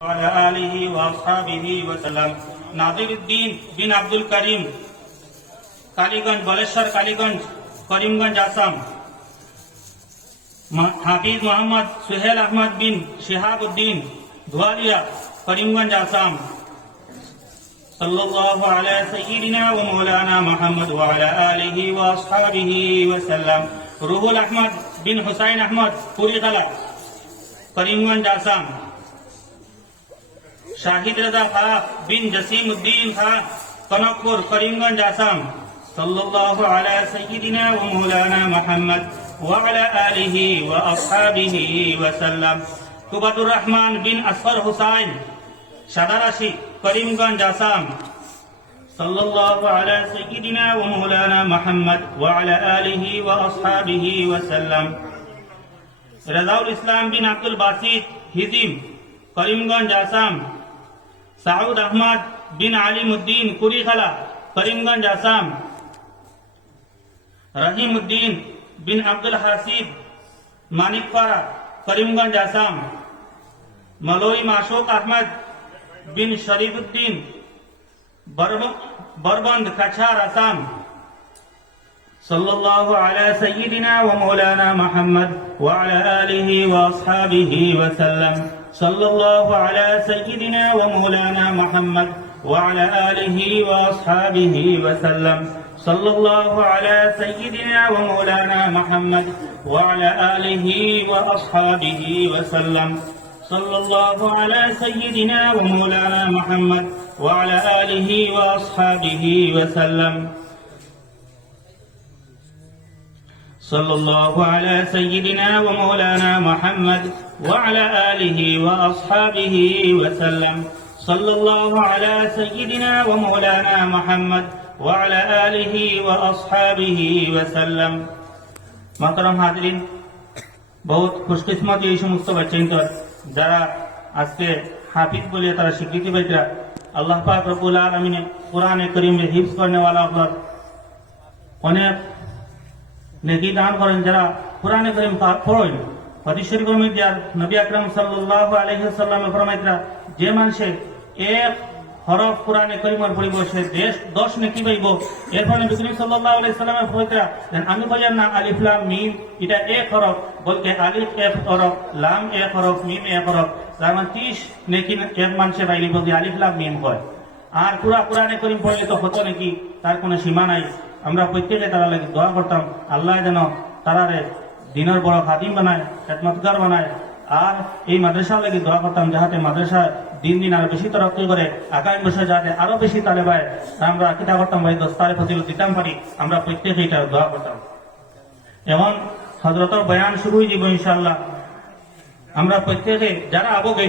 وعلى آله وأصحابه وسلم। নাদিরউদ্দিন বিন আব্দুল করিম, কালীগঞ্জ, বলেশ্বর কালীগঞ্জ, করিমগঞ্জ, আসাম। হাফিজ মোহাম্মদ সুহেল আহমদ বিন শিহাবউদ্দিন, ধুয়ালিয়া, করিমগঞ্জ, আসাম। সাল্লাল্লাহু আলা সাইয়্যিদিনা ওয়া মাওলানা মুহাম্মদ ওয়া আলা আলিহি ওয়া আসহাবিহি ওয়া সাল্লাম। রুহুল আহমদ বিন হুসাইন আহমদ, পুরীখালা, করিমগঞ্জ, আসাম। শাহিদ রাজা খাঁ বিন জসিম উদ্দিন খাঁ, কনকপুর, করিমগঞ্জ, আসাম। সাল্লাল্লাহু আলা সাইয়্যিদিনা ওয়া মাওলানা মুহাম্মদ ওয়া আলা আলিহি ওয়া আসহাবিহি ওয়া সাল্লাম। কুবাতুর রহমান বিন আসফর হুসাইন, সাদারাশি, করিমগঞ্জ, আসাম। সাল্লাল্লাহু আলা সাইয়্যিদিনা ওয়া মাওলানা মুহাম্মদ ওয়া আলা আলিহি ওয়া আসহাবিহি ওয়া সাল্লাম। রাজাউল ইসলাম বিন আব্দুল বাসিত হিজিম, করিমগঞ্জ, আসাম। সাউদ আহমদ বিন আলিমউদ্দিন কুরিখালা, করিমগঞ্জ, আসাম। রহিমউদ্দিন বিন আব্দুল হাসিব মানিকপাড়া, করিমগঞ্জ, আসাম। মলই মাসুক আহমদ বিন শরীফউদ্দিন বরবন্দ, কাছাড়, আসাম। সাল্লাল্লাহু আলা সাইয়্যিদিনা ওয়া মাওলানা মুহাম্মদ ওয়া আলা আলিহি ওয়া আসহাবিহি ওয়া সাল্লাম। সাল্লাল্লাহু আলা সাইয়্যিদিনা ওয়া মাওলানা মুহাম্মদ ওয়া আলা আলিহি ওয়া আসহাবিহি ওয়া সাল্লাম। সাল্লাল্লাহু আলা সাইয়্যিদিনা ওয়া মাওলানা মুহাম্মদ ওয়া আলা আলিহি ওয়া আসহাবিহি ওয়া সাল্লাম। সাল্লাল্লাহু আলা সাইয়্যিদিনা ওয়া মাওলানা মুহাম্মদ ওয়া আলা আলিহি ওয়া আসহাবিহি ওয়া সাল্লাম। সাল্লাল্লাহু আলা সাইয়্যিদিনা ওয়া মাওলানা মুহাম্মদ ওয়া আলা আলিহি ওয়া আসহাবিহি ওয়া সাল্লাম। সাল্লাল্লাহু আলা সাইয়্যিদিনা ওয়া মাওলানা মুহাম্মদ ওয়া আলা আলিহি ওয়া আসহাবিহি ওয়া সাল্লাম। মুহতারাম হাজিরিন, বহুত খুশকিসমত এই সমস্ত বাচ্চাইন্তর যারা আজকে হাফিজ বলে তারা স্বীকৃতি পাইতরা। আল্লাহ পাক রব্বুল আলামিনে কুরআনে কারীমে হিফজ করনে ওয়ালা আপনার অনেক নেকি দান করেন। যারা কুরআনে কারীম পড়েন, হাদিস শরীফের মধ্যে নবী আকরাম সাল্লাল্লাহু আলাইহি ওয়াসাল্লামে ফরমাইতরা, যে মানুষে এক হরফ কুরআনে কারীমের পড়িব সে 10 নেকি পাইব। এরপর নবী করিম সাল্লাল্লাহু আলাইহি ওয়াসাল্লামে ফরমাইতরা, আমি বললাম না আলিফ লাম মিম এটা এক হরফ, বলতে আলিফ এক হরফ, লাম এক হরফ, মিম এক হরফ, তার মানে 30 নেকি এক মানুষে পাইলে বলতে আলিফ লাম মিম হয়। আর কুরআনে কারীম পড়লে তো হতো নাকি, তার কোনো সীমা নাই। আমরা প্রত্যেকে তারা লাগি দোয়া করতাম, আল্লাহ যেন তারারে দিনের বড় খাদিম বানায়, খেদমতগার বানায়। আর এই মাদ্রাসার লাগি দোয়া করতাম যাহাতে মাদ্রাসা দিন দিন আরো বেশি তরক্কি করে, আগামী বছর যাতে আরো বেশি তালেবায় আমরা কিতা করতাম ভাই দস্তারে ফজিলত দিতাম পারি, আমরা প্রত্যেকে এটা দোয়া করতাম। এখন হযরতের বয়ান শুরু হয়ে যাব ইনশাআল্লাহ। আমরা প্রত্যেকে যারা আবগে